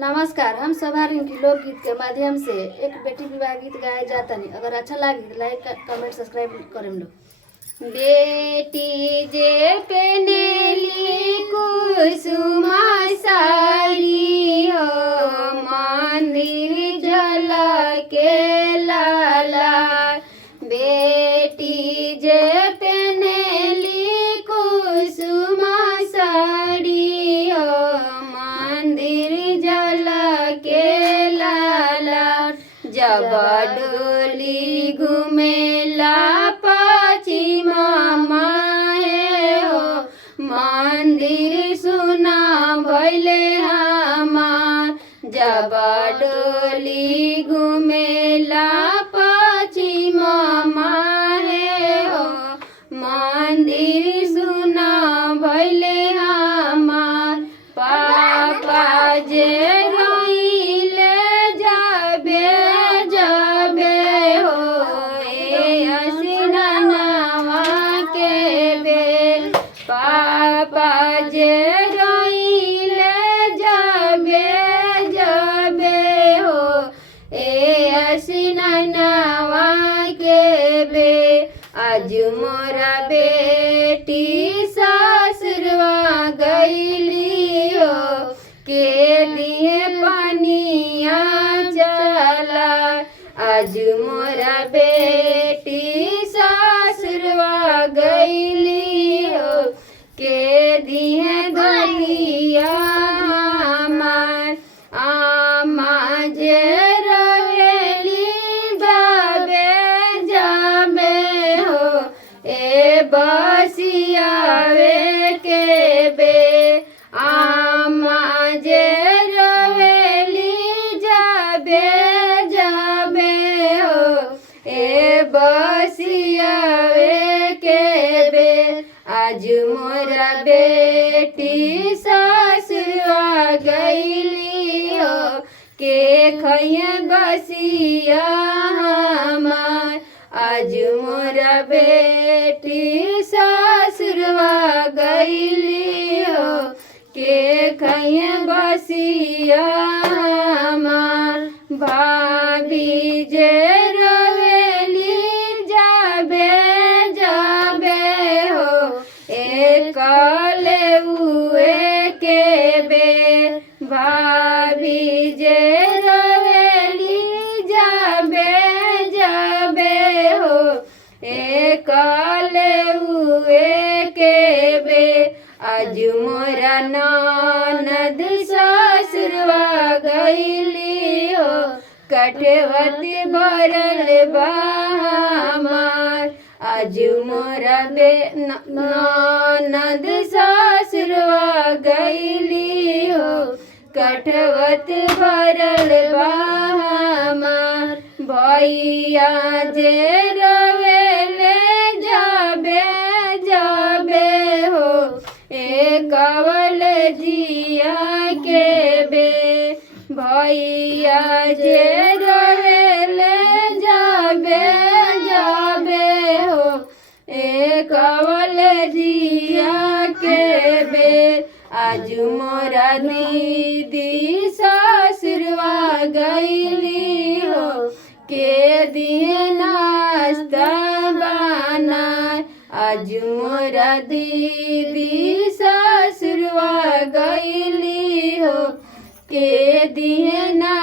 नमस्कार। हम सभा रिंकी लोकगीत के माध्यम से एक बेटी विवाह गीत गाए जातनी। अगर अच्छा लगी तो लाइक कमेंट सब्सक्राइब करें लोग। बेटी जे पेनेली कुसुमा साड़ी हो, मंदिर झलके लाला। बेटी जे पेनेली कुसुमा साड़ी हो, मंदिर झलके लाला। जब डोली घुमेला पश्चिमा माहे हो, मंदिर सुना भैले हमार। जब डोली घुमेला पश्चिमा माहे हो, मंदिर सुना भैले हमार। पापा जे रोइले जाबे जाबे हो, ए हसीनावा के बे। पापा जे रोइले जाबे जाबे हो, ए हसीनावा के बे। आज मोरा बेटी सासुरवा गईली हो, के दिए पानिया चला। आज मोरा बेटी सासुरवा गईली हो, के दिए गलिया हमार। आमा जे रहेली जाबे जाबे हो, ए बसियावे के बे। आमा जे रहेली जाबे जाबे हो, ए बसियावे के बे। आज मोरा बेटी सासुरवा गईली हो, के खैया बसिया हमार। आज मोरा बेटी सासुरवा गईली हो, के खैया बसिया हमार। भाभी जे रहेली जाबे जाबे हो, ए कलेउए के बे। भाभी जे रहेली जाबे जाबे हो, ए कलेउए के बे। आज मोरा ननद ससुरवा गईली हो, कठवती भरल बा हमार। आज मोरा ननद ससुरवा गईली हो, कठवत भरल बा हमार। भैया जे रवेले जाबे जाबे हो, ए कवल जिया के बे। भैया जे रवेले जाबे जाबे हो, ए कवल जिया के बे। आज मोरा दीदी ससुरवा गईली हो, के दिए नाश्ता बना। आज मोरा दीदी ससुरवा गईली हो, के दिए ना